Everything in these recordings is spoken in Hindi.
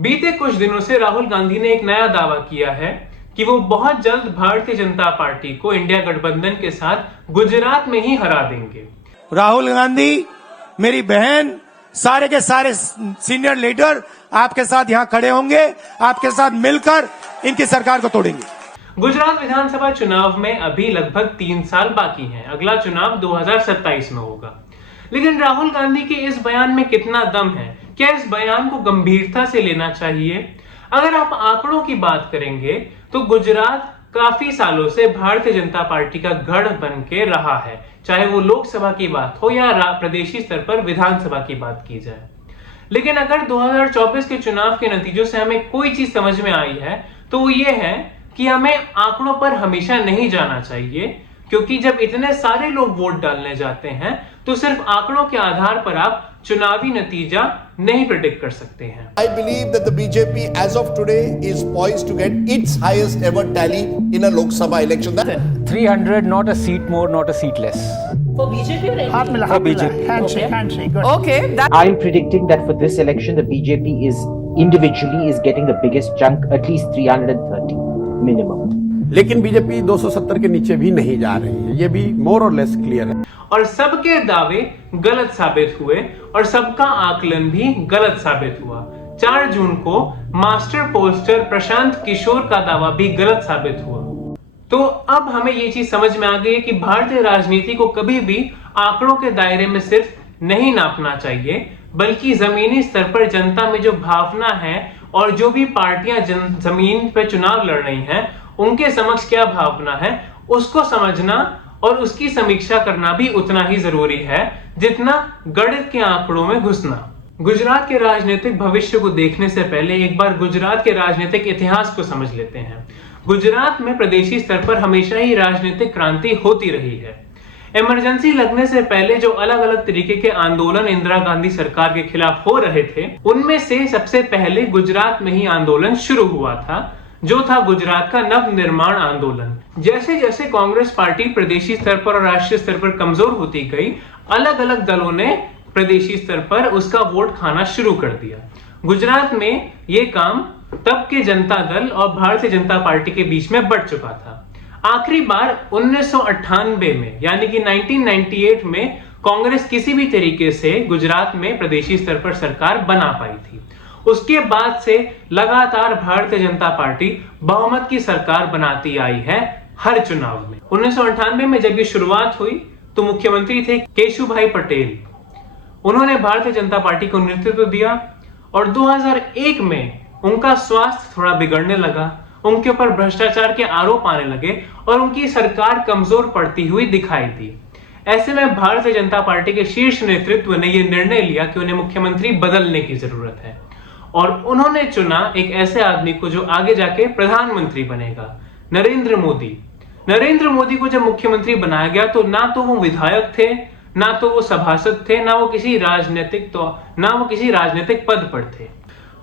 बीते कुछ दिनों से राहुल गांधी ने एक नया दावा किया है कि वो बहुत जल्द भारतीय जनता पार्टी को इंडिया गठबंधन के साथ गुजरात में ही हरा देंगे। राहुल गांधी, मेरी बहन, सारे के सारे सीनियर लीडर आपके साथ यहां खड़े होंगे, आपके साथ मिलकर इनकी सरकार को तोड़ेंगे। गुजरात विधानसभा चुनाव में अभी लगभग 3 साल बाकी हैं। अगला चुनाव 2027 में होगा। लेकिन राहुल गांधी के इस बयान में कितना दम है? क्या इस बयान को गंभीरता से लेना चाहिए? अगर आप आंकड़ों की बात करेंगे तो गुजरात काफी सालों से भारतीय जनता पार्टी का गढ़ बन के रहा है, चाहे वो लोकसभा की बात हो या प्रदेशी स्तर पर विधानसभा की बात की जाए। लेकिन अगर 2024 के चुनाव के नतीजों से हमें कोई चीज समझ में आई है तो वो ये है कि हमें आंकड़ों पर हमेशा नहीं जाना चाहिए, क्योंकि जब इतने सारे लोग वोट डालने जाते हैं तो सिर्फ आंकड़ों के आधार पर आप चुनावी नतीजा नहीं प्रेडिक्ट कर सकते हैं। I believe that the BJP as of today is poised to get its highest ever tally in a Lok Sabha election. 300, not a seat more, not a seat less. For BJP or हाथ मिला, For BJP. handshake. Good. Okay, I'm predicting that for this election, the BJP is individually getting the biggest chunk, at least 330 minimum. लेकिन बीजेपी 270 के नीचे भी नहीं जा रही है, ये भी मोर और लेस क्लियर है। और सबके दावे गलत साबित हुए और सबका आकलन भी गलत साबित हुआ। 4 जून को मास्टर पोस्टर प्रशांत किशोर का दावा भी गलत साबित हुआ। तो अब हमें ये चीज समझ में आ गई है कि भारतीय राजनीति को कभी भी आंकड़ों के दायरे में सिर्फ नहीं नापना चाहिए, बल्कि जमीनी स्तर पर जनता में जो भावना है और जो भी पार्टियां जमीन पर चुनाव लड़ रही हैं उनके समक्ष क्या भावना है उसको समझना और उसकी समीक्षा करना भी उतना ही जरूरी है जितना गणित के आंकड़ों में घुसना। गुजरात के राजनीतिक भविष्य को देखने से पहले एक बार गुजरात के राजनीतिक इतिहास को समझ लेते हैं। गुजरात में प्रदेशी स्तर पर हमेशा ही राजनीतिक क्रांति होती रही है। इमरजेंसी लगने से पहले जो अलग अलग तरीके के आंदोलन इंदिरा गांधी सरकार के खिलाफ हो रहे थे, उनमें से सबसे पहले गुजरात में ही आंदोलन शुरू हुआ था, जो था गुजरात का नव निर्माण आंदोलन। जैसे जैसे कांग्रेस पार्टी प्रदेशी स्तर पर और राष्ट्रीय स्तर पर कमजोर होती गई, अलग अलग दलों ने प्रदेशी स्तर पर उसका वोट खाना शुरू कर दिया। गुजरात में ये काम तब के जनता दल और भारतीय जनता पार्टी के बीच में बढ़ चुका था। आखिरी बार 1998 में यानी कि 1998 में कांग्रेस किसी भी तरीके से गुजरात में प्रदेशी स्तर पर सरकार बना पाई थी। उसके बाद से लगातार भारतीय जनता पार्टी बहुमत की सरकार बनाती आई है हर चुनाव में। 1998 में जब ये शुरुआत हुई तो मुख्यमंत्री थे केशुभाई पटेल। उन्होंने भारतीय जनता पार्टी को नेतृत्व दिया और 2001 में उनका स्वास्थ्य थोड़ा बिगड़ने लगा, उनके ऊपर भ्रष्टाचार के आरोप आने लगे और उनकी सरकार कमजोर पड़ती हुई दिखाई दी। ऐसे में भारतीय जनता पार्टी के शीर्ष नेतृत्व ने यह निर्णय लिया कि उन्हें मुख्यमंत्री बदलने की जरूरत है और उन्होंने चुना एक ऐसे आदमी को जो आगे जाके प्रधानमंत्री बनेगा, नरेंद्र मोदी। नरेंद्र मोदी को जब मुख्यमंत्री बनाया गया तो ना तो वो विधायक थे, ना तो वो सभासद थे, ना वो किसी राजनीतिक पद पर थे।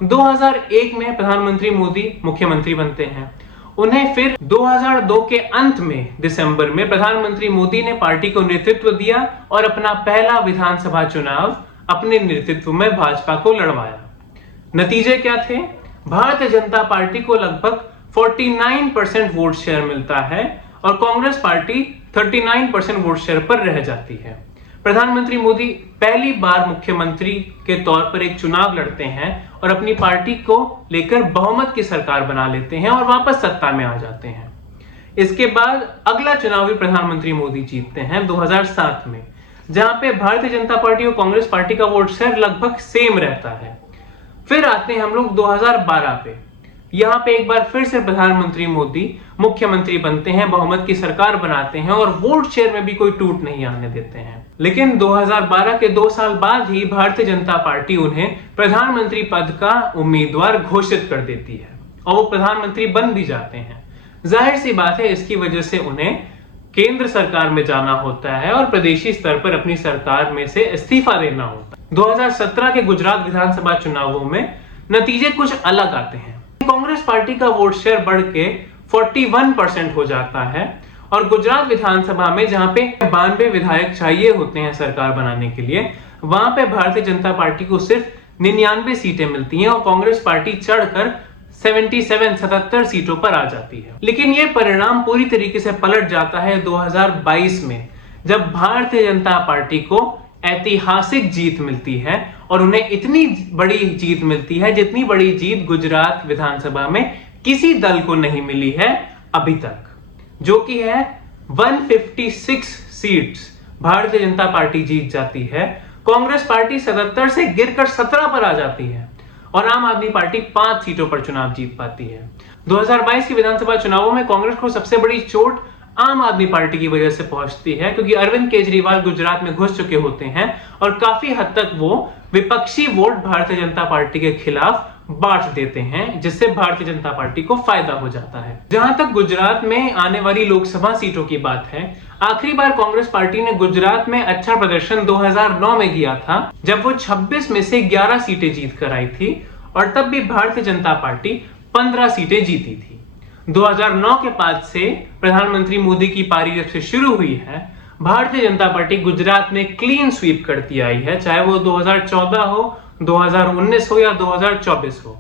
2001 में प्रधानमंत्री मोदी मुख्यमंत्री बनते हैं। उन्हें फिर 2002 के अंत में दिसंबर में प्रधानमंत्री मोदी ने पार्टी को नेतृत्व दिया और अपना पहला विधानसभा चुनाव अपने नेतृत्व में भाजपा को लड़वाया। नतीजे क्या थे? भारतीय जनता पार्टी को लगभग 49% वोट शेयर मिलता है और कांग्रेस पार्टी 39% वोट शेयर पर रह जाती है। प्रधानमंत्री मोदी पहली बार मुख्यमंत्री के तौर पर एक चुनाव लड़ते हैं और अपनी पार्टी को लेकर बहुमत की सरकार बना लेते हैं और वापस सत्ता में आ जाते हैं। इसके बाद अगला चुनाव भी प्रधानमंत्री मोदी जीतते हैं 2007 में, जहां पे भारतीय जनता पार्टी और कांग्रेस पार्टी का वोट शेयर लगभग सेम रहता है। फिर आते हैं हम लोग 2012 पे। यहाँ पे एक बार फिर से प्रधानमंत्री मोदी मुख्यमंत्री बनते हैं, बहुमत की सरकार बनाते हैं और वोट शेयर में भी कोई टूट नहीं आने देते हैं। लेकिन 2012 के 2 साल बाद ही भारतीय जनता पार्टी उन्हें प्रधानमंत्री पद का उम्मीदवार घोषित कर देती है और वो प्रधानमंत्री बन भी जाते हैं। जाहिर सी बात है, इसकी वजह से उन्हें केंद्र सरकार में जाना होता है और प्रदेशी स्तर पर अपनी सरकार में से इस्तीफा देना होता है। 2017 के गुजरात विधानसभा चुनावों में नतीजे कुछ अलग आते हैं। कांग्रेस पार्टी का वोट शेयर बढ़ के 41% हो जाता है और गुजरात विधानसभा में जहां पे 92 विधायक चाहिए होते हैं सरकार बनाने के लिए, वहां पे भारतीय जनता पार्टी को सिर्फ 99 सीटें मिलती हैं और कांग्रेस पार्टी चढ़कर 77 सीटों पर आ जाती है। लेकिन यह परिणाम पूरी तरीके से पलट जाता है 2022 में, जब भारतीय जनता पार्टी को ऐतिहासिक जीत मिलती है और उन्हें इतनी बड़ी जीत मिलती है जितनी बड़ी जीत गुजरात विधानसभा में किसी दल को नहीं मिली है अभी तक, जो कि है 156 सीट्स भारतीय जनता पार्टी जीत जाती है। कांग्रेस पार्टी 77 से गिरकर 17 पर आ जाती है और आम आदमी पार्टी 5 सीटों पर चुनाव जीत पाती है। 2022 के विधानसभा चुनावों में कांग्रेस को सबसे बड़ी चोट आम आदमी पार्टी की वजह से पहुंचती है, क्योंकि अरविंद केजरीवाल गुजरात में घुस चुके होते हैं और काफी हद तक वो विपक्षी वोट भारतीय जनता पार्टी के खिलाफ बांट देते हैं, जिससे भारतीय जनता पार्टी को फायदा हो जाता है। जहां तक गुजरात में आने वाली लोकसभा सीटों की बात है, आखिरी बार कांग्रेस पार्टी ने गुजरात में अच्छा प्रदर्शन 2009 में किया था, जब वो 26 में से 11 सीटें जीत कर आई थी और तब भी भारतीय जनता पार्टी 15 सीटें जीती थी। 2009 के बाद से प्रधानमंत्री मोदी की पारी जब से शुरू हुई है, भारतीय जनता पार्टी गुजरात में क्लीन स्वीप करती आई है, चाहे वो 2014 हो, 2019 हो या 2024 हो।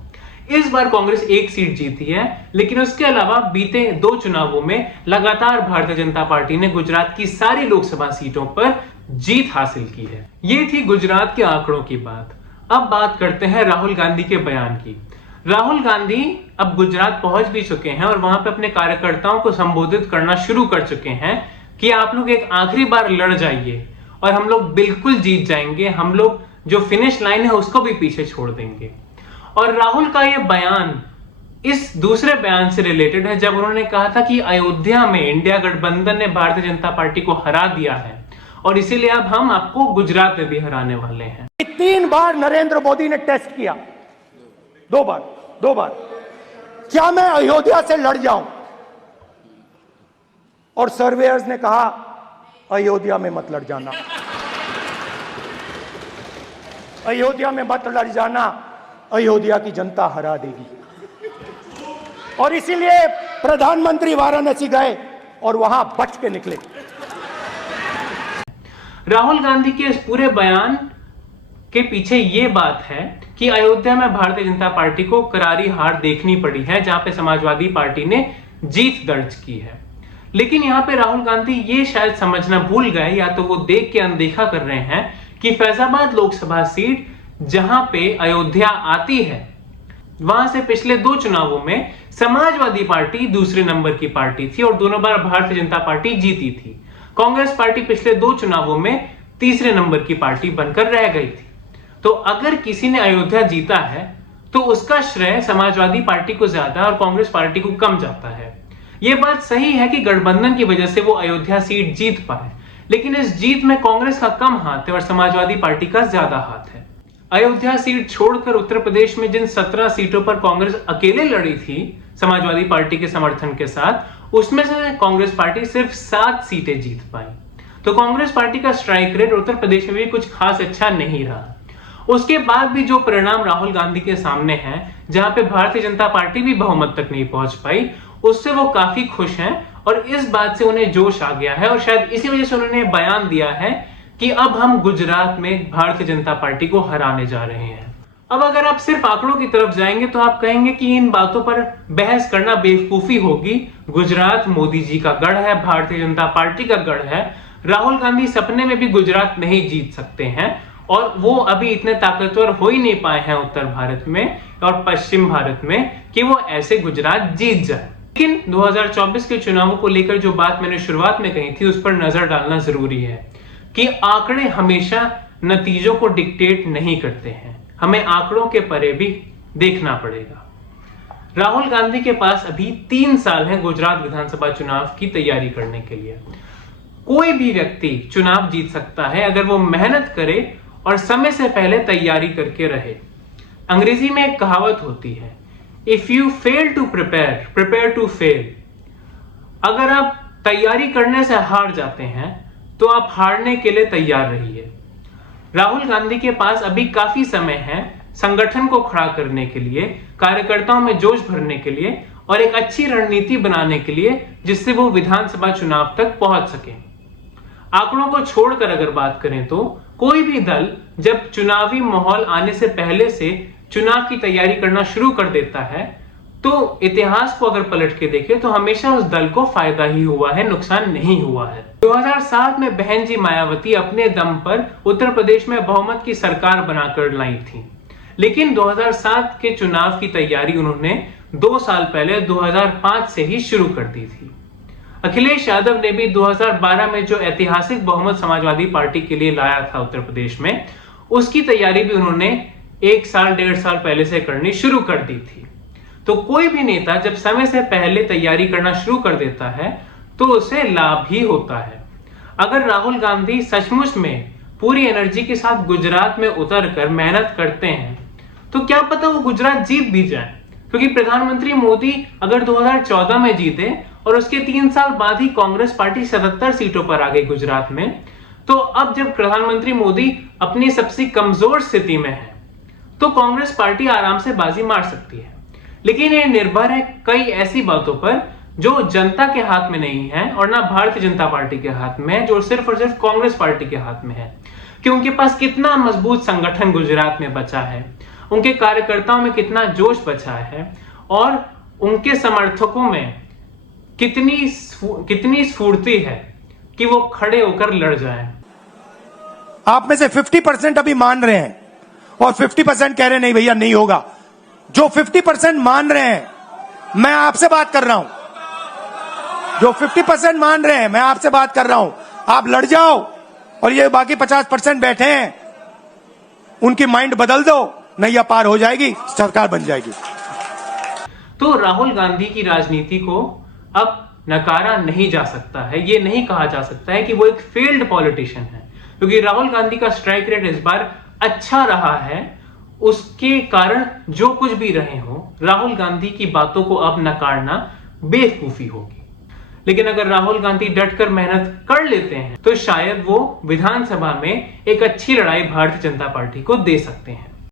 इस बार कांग्रेस 1 सीट जीती है, लेकिन उसके अलावा बीते 2 चुनावों में लगातार भारतीय जनता पार्टी ने गुजरात की सारी लोकसभा सीटों पर जीत हासिल की है। ये थी गुजरात के आंकड़ों की बात। अब बात करते हैं राहुल गांधी के बयान की। राहुल गांधी अब गुजरात पहुंच भी चुके हैं और वहां पे अपने कार्यकर्ताओं को संबोधित करना शुरू कर चुके हैं कि आप लोग एक आखिरी बार लड़ जाइए और हम लोग बिल्कुल जीत जाएंगे, हम लोग जो फिनिश लाइन है उसको भी पीछे छोड़ देंगे। और राहुल का यह बयान इस दूसरे बयान से रिलेटेड है, जब उन्होंने कहा था कि अयोध्या में इंडिया गठबंधन ने भारतीय जनता पार्टी को हरा दिया है और इसीलिए अब हम आपको गुजरात में भी हराने वाले हैं। 3 बार नरेंद्र मोदी ने टेस्ट किया, 2 बार क्या मैं अयोध्या से लड़ जाऊं, और सर्वेयर्स ने कहा अयोध्या में मत लड़ जाना, अयोध्या में मत लड़ जाना, अयोध्या की जनता हरा देगी। और इसीलिए प्रधानमंत्री वाराणसी गए और वहां बच के निकले। राहुल गांधी के इस पूरे बयान के पीछे यह बात है कि अयोध्या में भारतीय जनता पार्टी को करारी हार देखनी पड़ी है, जहां पे समाजवादी पार्टी ने जीत दर्ज की है। लेकिन यहां पे राहुल गांधी ये शायद समझना भूल गए, या तो वो देख के अनदेखा कर रहे हैं कि फैजाबाद लोकसभा सीट जहां पे अयोध्या आती है, वहां से पिछले 2 चुनावों में समाजवादी पार्टी दूसरे नंबर की पार्टी थी और दोनों बार भारतीय जनता पार्टी जीती थी। कांग्रेस पार्टी पिछले 2 चुनावों में तीसरे नंबर की पार्टी बनकर रह गई थी। तो अगर किसी ने अयोध्या जीता है तो उसका श्रेय समाजवादी पार्टी को ज्यादा और कांग्रेस पार्टी को कम जाता है। यह बात सही है कि गठबंधन की वजह से वो अयोध्या सीट जीत पाए, लेकिन इस जीत में कांग्रेस का कम हाथ है और समाजवादी पार्टी का ज्यादा हाथ है। अयोध्या सीट छोड़कर उत्तर प्रदेश में जिन 17 सीटों पर कांग्रेस अकेले लड़ी थी समाजवादी पार्टी के समर्थन के साथ, उसमें से कांग्रेस पार्टी सिर्फ 7 सीटें जीत पाई। तो कांग्रेस पार्टी का स्ट्राइक रेट उत्तर प्रदेश में भी कुछ खास अच्छा नहीं रहा। उसके बाद भी जो परिणाम राहुल गांधी के सामने हैं, जहां पे भारतीय जनता पार्टी भी बहुमत तक नहीं पहुंच पाई, उससे वो काफी खुश हैं और इस बात से उन्हें जोश आ गया है और शायद इसी वजह से उन्होंने बयान दिया है कि अब हम गुजरात में भारतीय जनता पार्टी को हराने जा रहे हैं। अब अगर आप सिर्फ आंकड़ों की तरफ जाएंगे तो आप कहेंगे कि इन बातों पर बहस करना बेवकूफी होगी। गुजरात मोदी जी का गढ़ है, भारतीय जनता पार्टी का गढ़ है। राहुल गांधी सपने में भी गुजरात नहीं जीत सकते हैं और वो अभी इतने ताकतवर हो ही नहीं पाए हैं उत्तर भारत में और पश्चिम भारत में कि वो ऐसे गुजरात जीत जाए। लेकिन 2024 के चुनावों को लेकर जो बात मैंने शुरुआत में कही थी, उस पर नजर डालना जरूरी है कि आंकड़े हमेशा नतीजों को डिक्टेट नहीं करते हैं, हमें आंकड़ों के परे भी देखना पड़ेगा। राहुल गांधी के पास अभी 3 साल हैं गुजरात विधानसभा चुनाव की तैयारी करने के लिए। कोई भी व्यक्ति चुनाव जीत सकता है अगर वो मेहनत करे और समय से पहले तैयारी करके रहे। अंग्रेजी में एक कहावत होती है, if you fail to prepare, prepare to fail. अगर आप तैयारी करने से हार जाते हैं तो आप हारने के लिए तैयार रहिए। राहुल गांधी के पास अभी काफी समय है संगठन को खड़ा करने के लिए, कार्यकर्ताओं में जोश भरने के लिए और एक अच्छी रणनीति बनाने के लिए, जिससे वो विधानसभा चुनाव तक पहुंच सके। आंकड़ों को छोड़कर अगर बात करें तो कोई भी दल जब चुनावी माहौल आने से पहले से चुनाव की तैयारी करना शुरू कर देता है, तो इतिहास को अगर पलट के देखें तो हमेशा उस दल को फायदा ही हुआ है, नुकसान नहीं हुआ है। 2007 में बहन जी मायावती अपने दम पर उत्तर प्रदेश में बहुमत की सरकार बनाकर लाई थी, लेकिन 2007 के चुनाव की तैयारी उन्होंने 2 साल पहले 2005 से ही शुरू कर दी थी। अखिलेश यादव ने भी 2012 में जो ऐतिहासिक बहुमत समाजवादी पार्टी के लिए लाया था उत्तर प्रदेश में, उसकी तैयारी भी उन्होंने 1 साल 1.5 साल पहले से करनी शुरू कर दी थी। तो कोई भी नेता जब समय से पहले तैयारी करना शुरू कर देता है तो उसे लाभ ही होता है। अगर राहुल गांधी सचमुच में पूरी एनर्जी के साथ गुजरात में उतरकर मेहनत करते हैं तो क्या पता वो गुजरात जीत भी जाए, क्योंकि प्रधानमंत्री मोदी अगर 2014 में जीते और उसके 3 साल बाद ही कांग्रेस पार्टी 77 सीटों पर आ गई गुजरात में, तो अब जब प्रधानमंत्री मोदी अपनी सबसे कमजोर स्थिति में है तो कांग्रेस पार्टी आराम से बाजी मार सकती है। लेकिन ये निर्भर है कई ऐसी बातों पर जो जनता के हाथ में नहीं है और ना भारतीय जनता पार्टी के हाथ में है, जो सिर्फ और सिर्फ कांग्रेस पार्टी के हाथ में है कि उनके पास कितना मजबूत संगठन गुजरात में बचा है, उनके कार्यकर्ताओं में कितना जोश बचा है और उनके समर्थकों में कितनी स्फूर्ति है कि वो खड़े होकर लड़ जाएं। आप में से 50% अभी मान रहे हैं और 50% कह रहे हैं नहीं भैया नहीं होगा। जो 50% मान रहे हैं, मैं आपसे बात कर रहा हूं, जो 50% मान रहे हैं मैं आपसे बात कर रहा हूं, आप लड़ जाओ और ये बाकी 50% बैठे हैं उनकी माइंड बदल दो, नैया पार हो जाएगी, सरकार बन जाएगी। तो राहुल गांधी की राजनीति को अब नकारा नहीं जा सकता है, ये नहीं कहा जा सकता है कि वो एक फेल्ड पॉलिटिशियन है, क्योंकि राहुल गांधी का स्ट्राइक रेट इस बार अच्छा रहा है। उसके कारण जो कुछ भी रहे हो, राहुल गांधी की बातों को अब नकारना बेवकूफी होगी। लेकिन अगर राहुल गांधी डटकर मेहनत कर लेते हैं तो शायद वो विधानसभा में एक अच्छी लड़ाई भारतीय जनता पार्टी को दे सकते हैं।